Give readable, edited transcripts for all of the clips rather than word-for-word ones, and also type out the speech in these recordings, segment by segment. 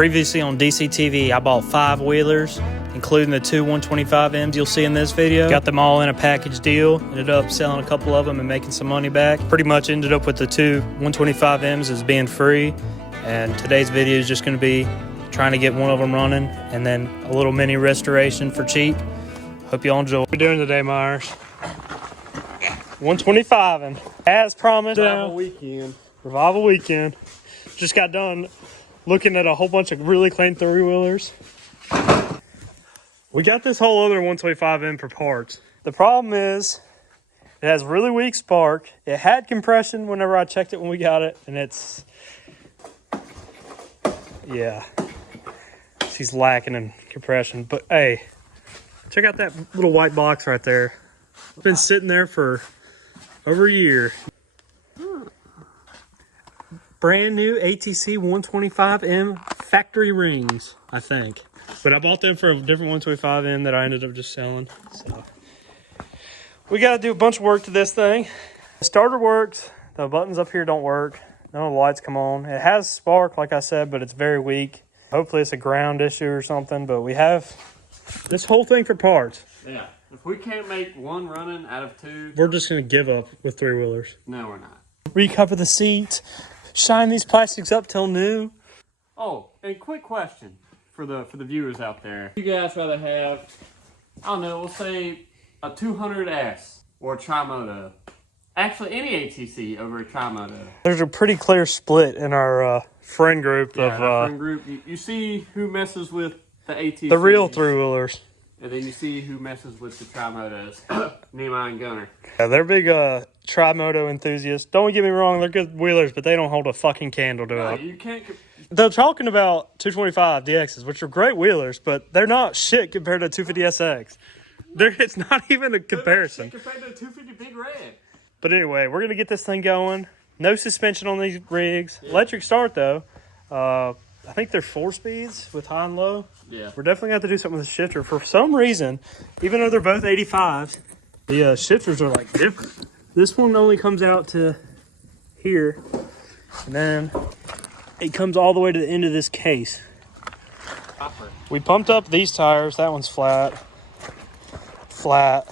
Previously on DCTV, I bought 5 wheelers, including the 2 125Ms you'll see in this video. Got them all in a package deal. Ended up selling a couple of them and making some money back. Pretty much ended up with the 2 125Ms as being free. And today's video is just going to be trying to get one of them running and then a little mini restoration for cheap. Hope y'all enjoy. What are we doing today, Myers? 125 and as promised. Revival weekend. Revival weekend. Just got done looking at a whole bunch of really clean 3-wheelers. We got this whole other 125M for parts. The problem is it has really weak spark. It had compression whenever I checked it when we got it, and it's, yeah, she's lacking in compression. But hey, check out that little white box right there. It's been sitting there for over a year. Brand new ATC125M factory rings, I think. But I bought them for a different 125M that I ended up just selling. So we got to do a bunch of work to this thing. The starter works. The buttons up here don't work. None of the lights come on. It has spark, like I said, but it's very weak. Hopefully it's a ground issue or something. But we have this whole thing for parts. Yeah. If we can't make one running out of 2, we're just going to give up with 3-wheelers. No, we're not. Recover the seats. Shine these plastics up till new. Oh, and quick question for the viewers out there. You guys rather have, I don't know, we'll say a 200S or a Trimoto. Actually, any ATC over a Trimoto. There's a pretty clear split in our friend group of our friend group. You see who messes with the ATC. The real 3-wheelers. And then you see who messes with the Trimotos. Nehemiah and Gunner. Yeah, they're big Trimoto enthusiasts. Don't get me wrong, they're good wheelers, but they don't hold a fucking candle to it. You can't. They're talking about 225 DXs, which are great wheelers, but they're not shit compared to 250SX. It's not even a comparison. Compared to 250 Big Red. But anyway, we're going to get this thing going. No suspension on these rigs. Yeah. Electric start, though. I think they're 4 speeds with high and low. Yeah. We're definitely going to have to do something with the shifter. For some reason, even though they're both 85s, the shifters are like different. This one only comes out to here, and then it comes all the way to the end of this case. We pumped up these tires. That one's flat, flat,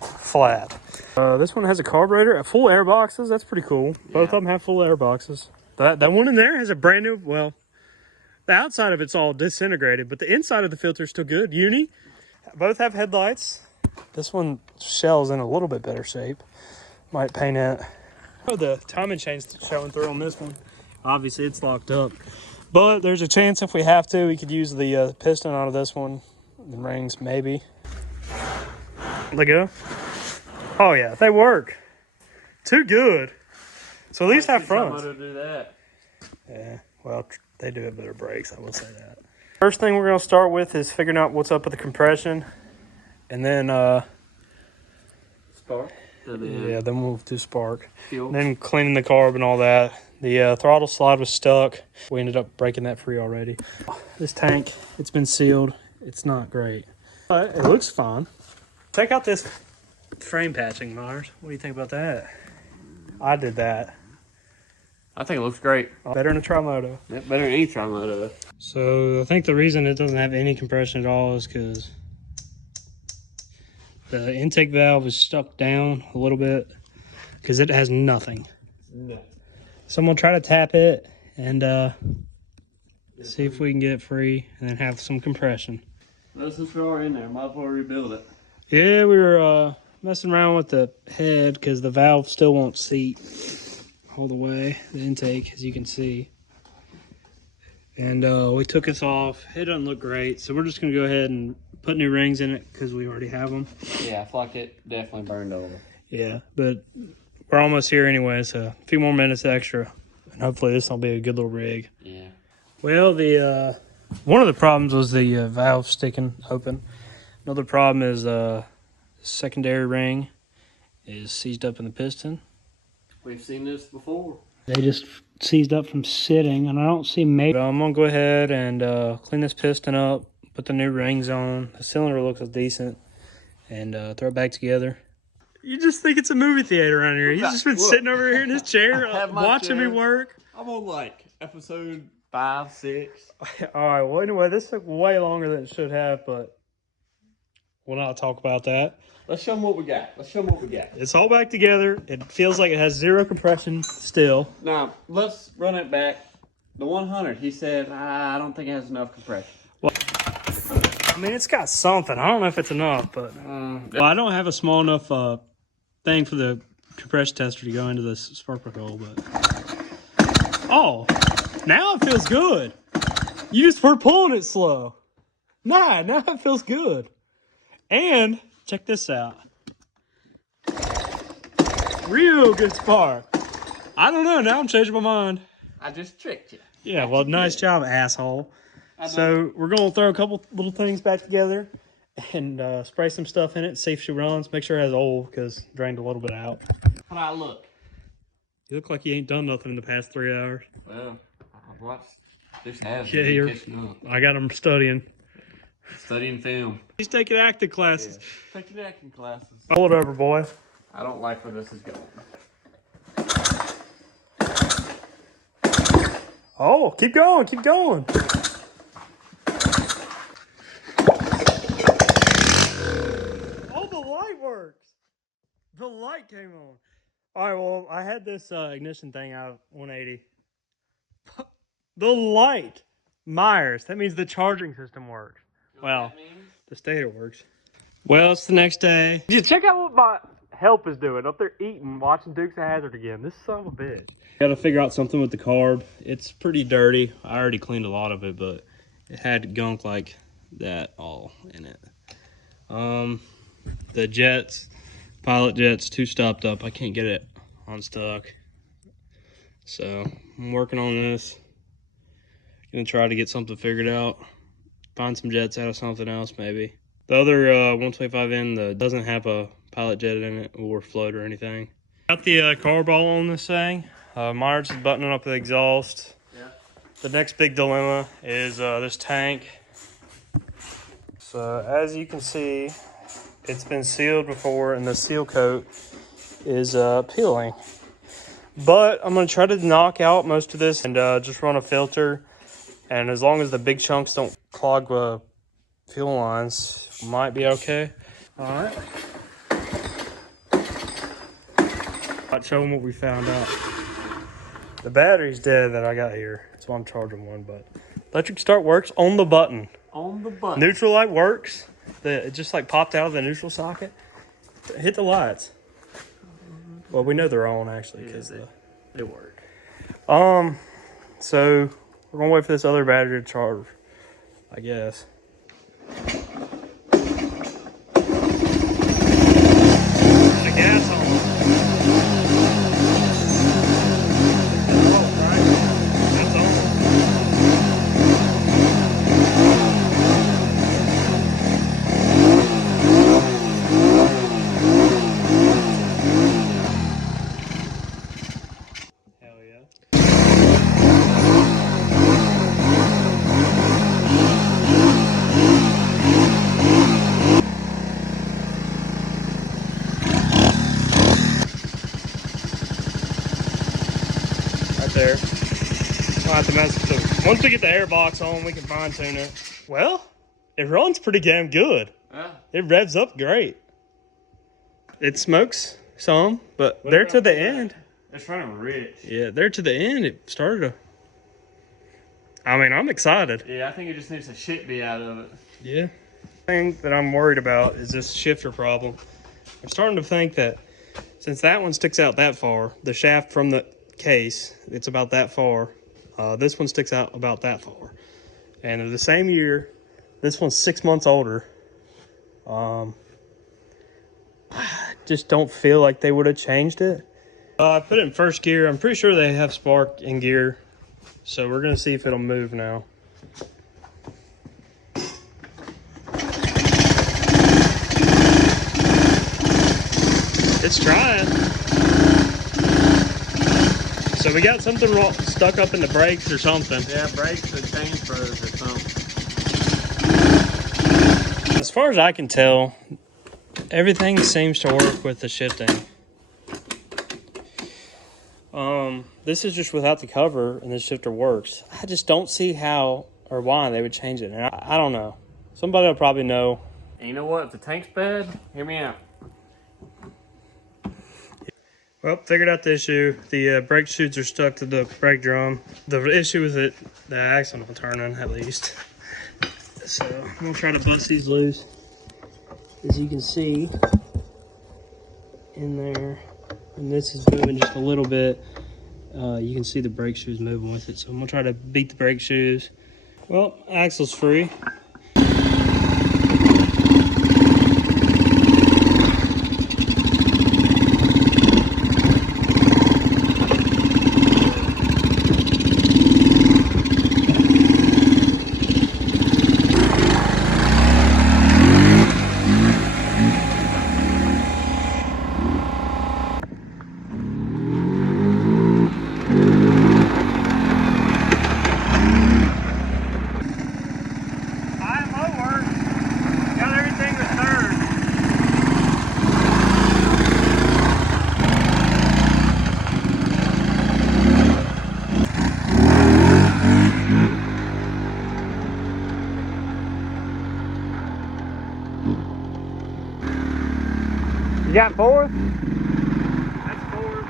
flat. This one has a carburetor, full air boxes. That's pretty cool. Yeah. Both of them have full air boxes. That one in there has a brand new, well, the outside of it's all disintegrated, but the inside of the filter is still good. Uni. Both have headlights. This one shell's in a little bit better shape. Might paint it. Oh, the timing chain's showing through on this one. Obviously, it's locked up. But there's a chance if we have to, we could use the piston out of this one. The rings, maybe. Let go. Oh, yeah, they work. Too good. So at least have fronts. Do that. Yeah, well, they do have better brakes, I will say that. First thing we're going to start with is figuring out what's up with the compression. And then, spark. Yeah, then we'll do spark. Fuel. Then cleaning the carb and all that. The throttle slide was stuck. We ended up breaking that free already. This tank, it's been sealed. It's not great, but it looks fine. Check out this frame patching, Myers. What do you think about that? I did that. I think it looks great. Better than a Trimoto. Yep, better than any Trimoto. So I think the reason it doesn't have any compression at all is because the intake valve is stuck down a little bit because it has nothing. No. So I'm going to try to tap it and see if we can get it free and then have some compression. That's so far in there. Might as well rebuild it. Yeah, we were messing around with the head because the valve still won't seat all the way, the intake, as you can see. And we took this off. It doesn't look great, so we're just going to go ahead and put new rings in it because we already have them. Yeah, I feel like it definitely burned over. Yeah, but we're almost here anyway, so a few more minutes extra. And hopefully this will be a good little rig. Yeah. Well, the one of the problems was the valve sticking open. Another problem is secondary ring is seized up in the piston. We've seen this before. They just seized up from sitting, and I don't see maybe. I'm going to go ahead and clean this piston up, put the new rings on. The cylinder looks decent, and throw it back together. You just think it's a movie theater around here. He's just been sitting over here in his chair watching me work. I'm on like episode 5, 6. All right, well, anyway, this took way longer than it should have, but we'll not talk about that. Let's show them what we got. It's all back together. It feels like it has zero compression still. Now, let's run it back. The 100, he said, I don't think it has enough compression. Well, I mean, it's got something. I don't know if it's enough, but well, I don't have a small enough thing for the compression tester to go into this spark plug hole, but oh, now it feels good. You just were pulling it slow. Nah, now it feels good. And check this out. Real good spark. I don't know. Now I'm changing my mind. I just tricked you. Yeah, well, nice job, asshole. So we're going to throw a couple little things back together and spray some stuff in it, see if she runs. Make sure it has oil because drained a little bit out. How do I look? You look like you ain't done nothing in the past 3 hours. Well, I've watched this has Yeah, I got them studying. Studying film. He's taking acting classes. Yeah. Taking acting classes. Hold it over, boy. I don't like where this is going. Oh, keep going, keep going. Oh, the light works. The light came on. All right, well, I had this ignition thing out of 180. The light. Myers. That means the charging system works. Well, the stator works. Well, it's the next day. Yeah, check out what my help is doing. Up there eating, watching Dukes of Hazzard again. This son of a bitch. Gotta figure out something with the carb. It's pretty dirty. I already cleaned a lot of it, but it had gunk like that all in it. The jets, pilot jets, 2 stopped up. I can't get it unstuck. So I'm working on this. Gonna try to get something figured out. Find some jets out of something else maybe. The other 125M that doesn't have a pilot jet in it or float or anything. Got the carb all on this thing. Myers is buttoning up the exhaust. Yeah. The next big dilemma is this tank. So as you can see, it's been sealed before and the seal coat is peeling. But I'm gonna try to knock out most of this and just run a filter. And as long as the big chunks don't clog fuel lines, might be okay. All right. I'll show them what we found out. The battery's dead that I got here. That's why I'm charging one, but electric start works on the button. On the button. Neutral light works. It just like popped out of the neutral socket. Hit the lights. Well, we know they're on actually because they work. So we're gonna wait for this other battery to charge, I guess. The gas on. That's on. Hell yeah. There. I'll have to mess with it. Once we get the air box on, we can fine tune it. Well, it runs pretty damn good. Yeah. It revs up great. It smokes some, but there to the end. It's running rich. Yeah, there to the end, it started to. I mean, I'm excited. Yeah, I think it just needs a shit be out of it. Yeah. The thing that I'm worried about is this shifter problem. I'm starting to think that since that one sticks out that far, the shaft from the case, it's about that far. This one sticks out about that far. And in the same year, this one's 6 months older. I just don't feel like they would have changed it. I put it in first gear. I'm pretty sure they have spark in gear. So we're gonna see if it'll move now. It's trying. So we got something wrong, stuck up in the brakes or something. Yeah, brakes and chain froze or something. As far as I can tell, everything seems to work with the shifting. this is just without the cover, and this shifter works. I just don't see how or why they would change it. And I don't know. Somebody will probably know. And you know what? If the tank's bad, hear me out. Well, figured out the issue. The brake shoes are stuck to the brake drum. The issue is that the axle not turning, at least. So I'm gonna try to bust these loose. As you can see in there, and this is moving just a little bit. You can see the brake shoes moving with it. So I'm gonna try to beat the brake shoes. Well, axle's free. You got fourth? That's fourth.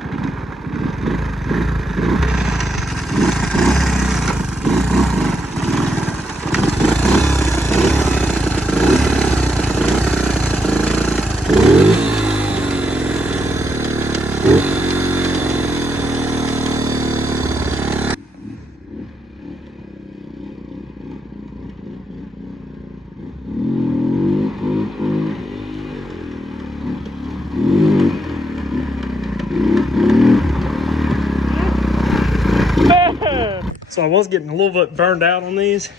So I was getting a little bit burned out on these.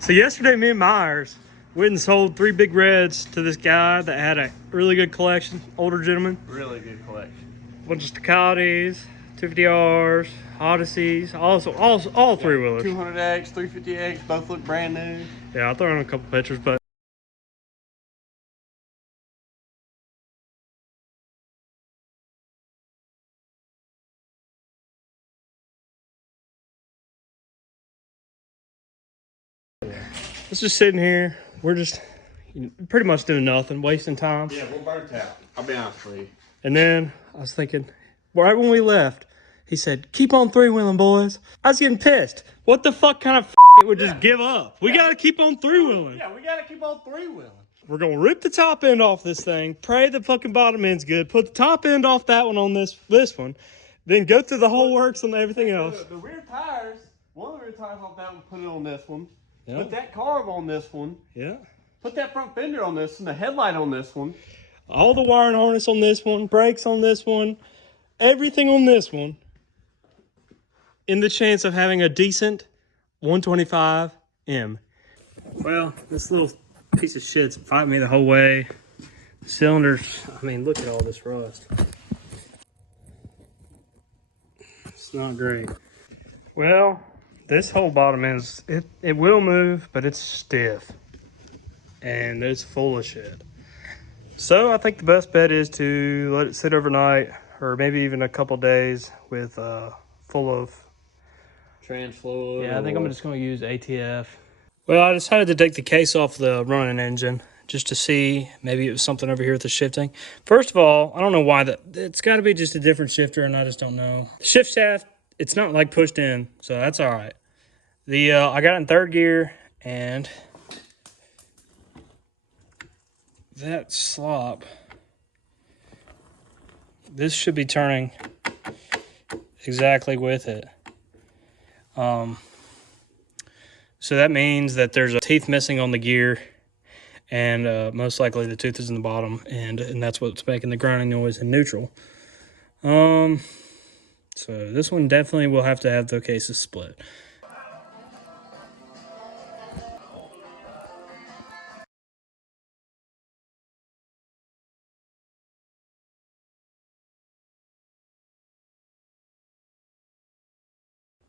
So yesterday, me and Myers went and sold 3 big reds to this guy that had a really good collection, older gentleman. Really good collection. A bunch of Staccattis, 250Rs, Odysseys, all 3-wheelers. 200X, 350X, both look brand new. Yeah, I'll throw in a couple pictures, but it's just sitting here. We're just pretty much doing nothing, wasting time. Yeah, we're burnt out. I'll be honest with you. And then I was thinking, right when we left, he said, "Keep on 3-wheeling, boys." I was getting pissed. What the fuck kind of would just give up? We gotta keep on 3-wheeling. Yeah, we gotta keep on 3-wheeling. We're gonna rip the top end off this thing, pray the fucking bottom end's good, put the top end off that one on this one, then go through the whole works on everything else. The rear tires, one of the rear tires off that one, put it on this one. Yep. Put that carb on this one. Yeah. Put that front fender on this one, the headlight on this one. All the wiring harness on this one, brakes on this one, everything on this one, in the chance of having a decent 125M. Well, this little piece of shit's fighting me the whole way. The cylinders, I mean, look at all this rust. It's not great. Well, this whole bottom end, it will move, but it's stiff. And it's full of shit. So I think the best bet is to let it sit overnight, or maybe even a couple days with full of Trans fluid. Yeah, I think I'm just going to use ATF. Well, I decided to take the case off the running engine just to see maybe it was something over here with the shifting. First of all, I don't know why it's got to be just a different shifter, and I just don't know. The shift shaft, it's not like pushed in, so that's all right. I got it in 3rd gear, and that slop, this should be turning exactly with it. So that means that there's a teeth missing on the gear, and most likely the tooth is in the bottom, and that's what's making the grinding noise in neutral. So this one definitely will have to have the cases split.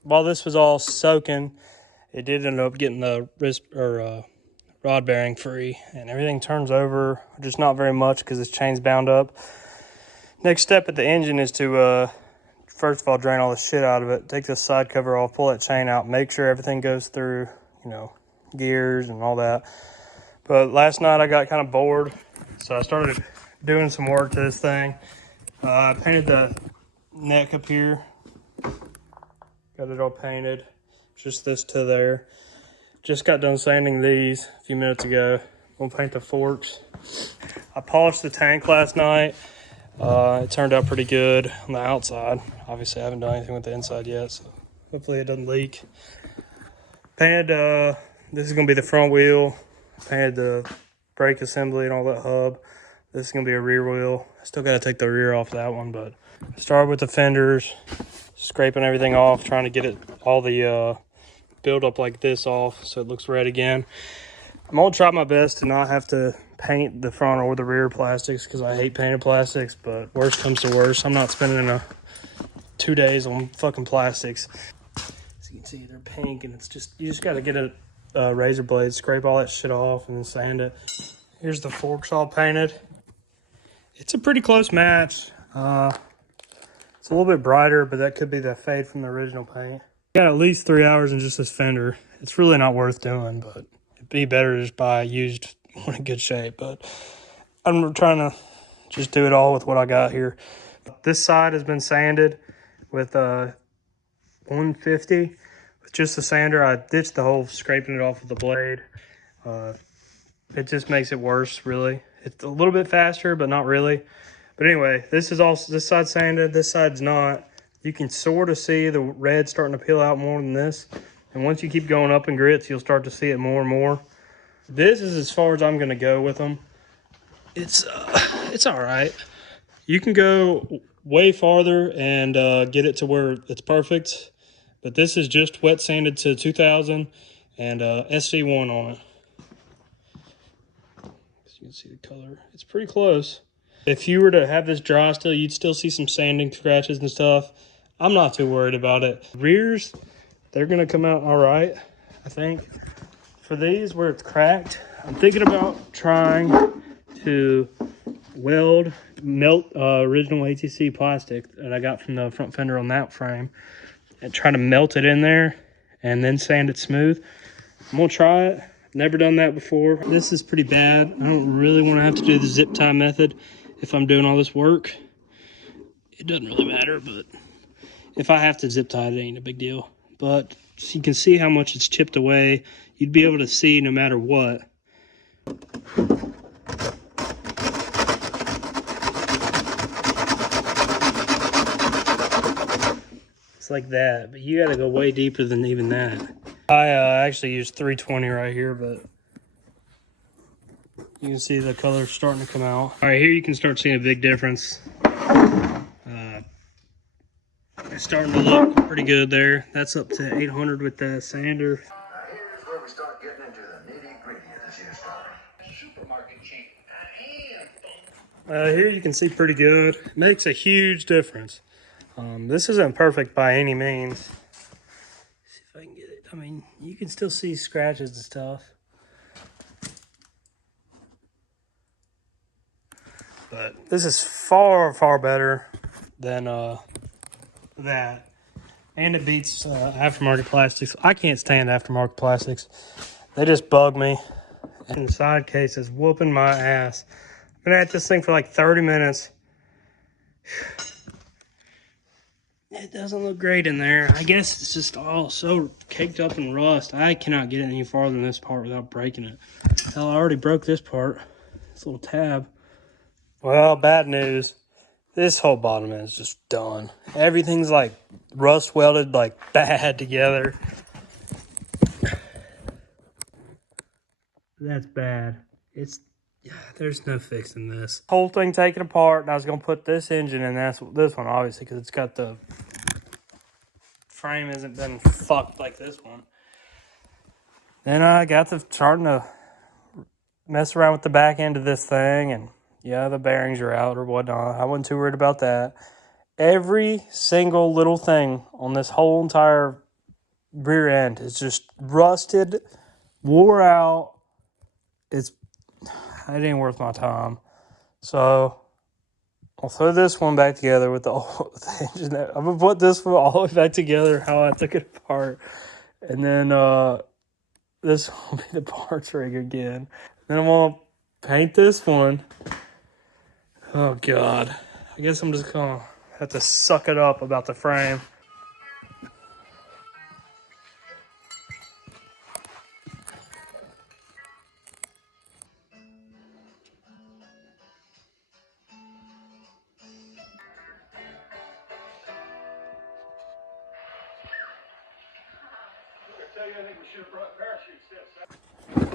While this was all soaking, it did end up getting the rod bearing free, and everything turns over, just not very much because this chain's bound up. Next step at the engine is to first of all, drain all the shit out of it. Take this side cover off, pull that chain out, make sure everything goes through, you know, gears and all that. But last night I got kind of bored, so I started doing some work to this thing. I painted the neck up here. Got it all painted. Just this to there. Just got done sanding these a few minutes ago. Gonna paint the forks. I polished the tank last night. It turned out pretty good on the outside. Obviously, I haven't done anything with the inside yet, so hopefully it doesn't leak. Painted, this is gonna be the front wheel. Painted the brake assembly and all that hub. This is gonna be a rear wheel. I still gotta take the rear off that one, but I started with the fenders, scraping everything off, trying to get it all the build up like this off so it looks red again. I'm gonna try my best to not have to paint the front or the rear plastics because I hate painted plastics, but worst comes to worst, I'm not spending 2 days on fucking plastics. As you can see, they're pink, and it's just, you just gotta get a razor blade, scrape all that shit off, and then sand it. Here's the forks all painted. It's a pretty close match. It's a little bit brighter, but that could be the fade from the original paint. Got at least 3 hours in just this fender. It's really not worth doing, but it'd be better to just buy used one in good shape. But I'm trying to just do it all with what I got here. This side has been sanded with 150 with just the sander. I ditched the whole scraping it off with the blade. It just makes it worse, really. It's a little bit faster, but not really. But anyway, this side's sanded, this side's not. You can sort of see the red starting to peel out more than this. And once you keep going up in grits, you'll start to see it more and more. This is as far as I'm gonna go with them. It's all right. You can go way farther and get it to where it's perfect. But this is just wet sanded to 2000 and SC1 on it. As you can see the color, it's pretty close. If you were to have this dry still, you'd still see some sanding scratches and stuff. I'm not too worried about it. Rears, they're gonna come out all right, I think. For these where it's cracked, I'm thinking about trying to melt original ATC plastic that I got from the front fender on that frame and try to melt it in there and then sand it smooth. I'm gonna try it. Never done that before. This is pretty bad. I don't really want to have to do the zip tie method if I'm doing all this work. It doesn't really matter, but if I have to zip tie it, ain't a big deal. But so you can see how much it's chipped away. You'd be able to see no matter what. It's like that, but you gotta go way deeper than even that. I actually used 320 right here, but you can see the color starting to come out. All right, here you can start seeing a big difference. It's starting to look pretty good there. That's up to 800 with the sander. Here's where we start getting into the nitty-gritty of this here story. Supermarket chain. Here you can see pretty good. It makes a huge difference. This isn't perfect by any means. See if I can get it. I mean, you can still see scratches and stuff. But this is far, far better than that. And it beats aftermarket plastics. I can't stand aftermarket plastics. They just bug me. And the side case is whooping my ass. I've been at this thing for like 30 minutes. It doesn't look great in there. I guess it's just all so caked up in rust. I cannot get it any farther than this part without breaking it. Hell, I already broke this part. This little tab. Well, bad news. This whole bottom end is just done. Everything's like rust welded, like bad together. That's bad. There's no fixing this. Whole thing taken apart, and I was gonna put this engine in this one, obviously, because it's got the frame hasn't been fucked like this one. Then I got to starting to mess around with the back end of this thing, and yeah, the bearings are out or whatnot. I wasn't too worried about that. Every single little thing on this whole entire rear end is just rusted, wore out. It ain't worth my time. So I'll throw this one back together with the old engine. I'm gonna put this one all the way back together how I took it apart, and then this will be the parts rig again. Then I'm gonna paint this one. Oh God, I guess I'm just gonna have to suck it up about the frame.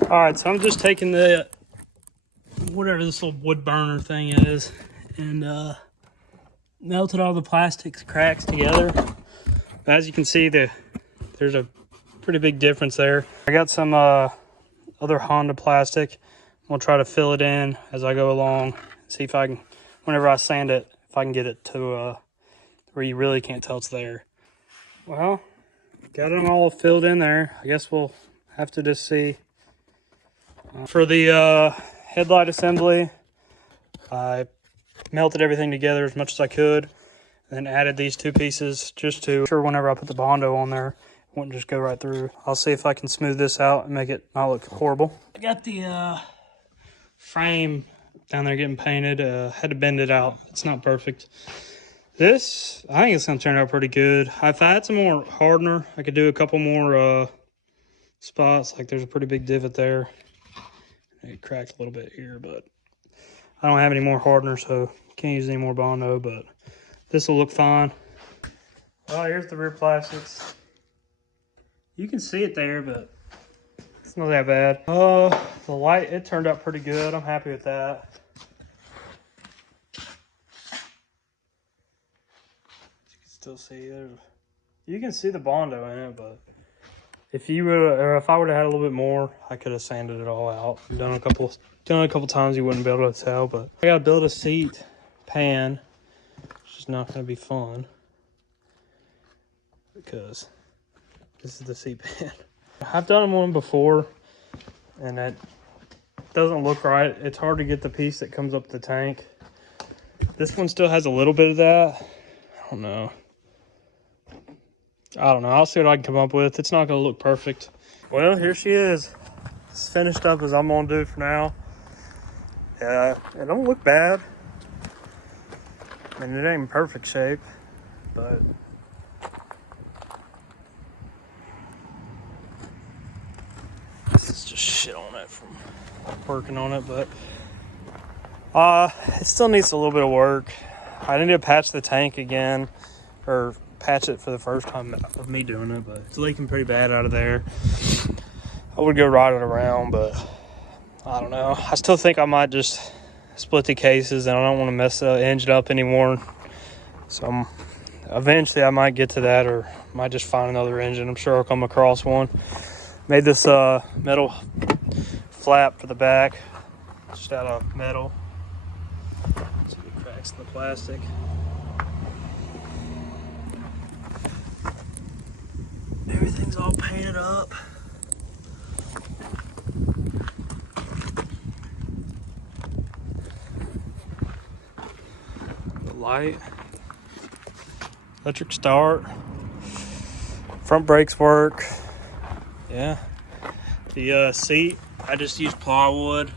All right, so I'm just taking the, whatever this little wood burner thing is, and melted all the plastics cracks together. As you can see, there's a pretty big difference there. I got some other Honda plastic. I'm gonna try to fill it in as I go along. See if I can, whenever I sand it, if I can get it to where you really can't tell it's there. Well, got them all filled in there. I guess we'll have to just see. For the headlight assembly, I melted everything together as much as I could, and then added these two pieces just to sure whenever I put the Bondo on there, it wouldn't just go right through. I'll see if I can smooth this out and make it not look horrible. I got the frame down there getting painted. Had to bend it out. It's not perfect. This, I think it's going to turn out pretty good. If I had some more hardener, I could do a couple more spots. Like there's a pretty big divot there. It cracked a little bit here, but I don't have any more hardener, so can't use any more Bondo, but this will look fine. Well, here's the rear plastics. You can see it there, but it's not that bad. The light, it turned out pretty good. I'm happy with that. You can still see there. You can see the Bondo in it, but if you would, or if I would have had a little bit more, I could have sanded it all out. Done a couple times, you wouldn't be able to tell. But I gotta build a seat pan, which is not gonna be fun because this is the seat pan. I've done one before, and it doesn't look right. It's hard to get the piece that comes up the tank. This one still has a little bit of that. I don't know. I'll see what I can come up with. It's not going to look perfect. Well, here she is. It's finished up as I'm going to do for now. It don't look bad. I mean, it ain't in perfect shape, but this is just shit on it from working on it, but it still needs a little bit of work. I need to patch the tank again, or patch it for the first time of me doing it, but it's leaking pretty bad out of there. I would go ride it around, but I don't know. I still think I might just split the cases, and I don't want to mess the engine up anymore. So eventually I might get to that, or might just find another engine. I'm sure I'll come across one. Made this metal flap for the back, just out of metal. See the cracks in the plastic. Everything's all painted up. The light, electric start, front brakes work. Yeah. The seat, I just used plywood.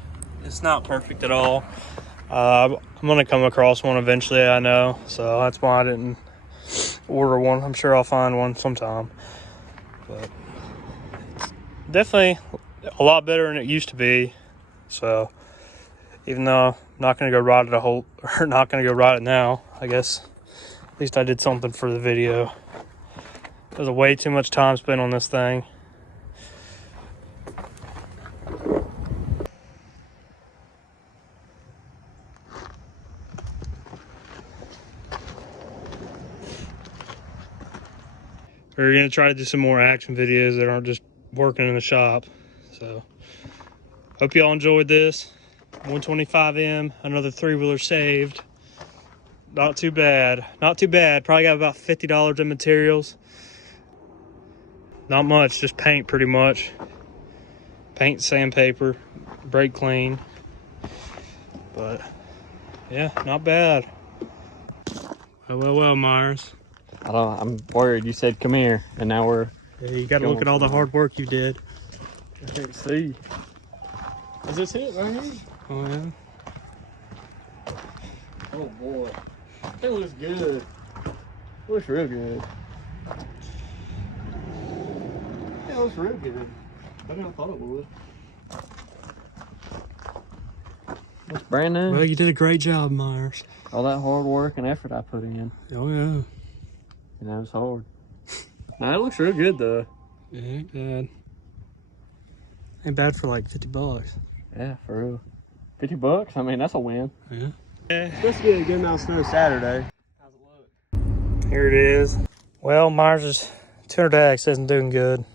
It's not perfect at all. I'm gonna come across one eventually, I know. So that's why I didn't order one. I'm sure I'll find one sometime. But it's definitely a lot better than it used to be. So even though I'm not gonna go ride it not gonna go ride it now, I guess at least I did something for the video. There's way too much time spent on this thing. We're going to try to do some more action videos that aren't just working in the shop. So, hope y'all enjoyed this. 125M, another three-wheeler saved. Not too bad. Not too bad. Probably got about $50 in materials. Not much, just paint pretty much. Paint, sandpaper, brake clean. But, yeah, not bad. Well, Myers. I'm worried. You said come here, and now we're. Yeah, you got to look at all the hard work you did. I can't see. Is this it right here? Oh, yeah. Oh boy, it looks good. It looks real good. It looks real good. I never thought it would. It's brand new. Well, you did a great job, Myers. All that hard work and effort I put in. Oh, yeah. You know, it's hard. Nah, it looks real good though. Yeah, ain't bad. Ain't bad for like 50 bucks. Yeah, for real. $50? I mean, that's a win. Yeah. It's supposed to get a good amount of snow Saturday. How's it look? Here it is. Well, Myers' 200X isn't doing good.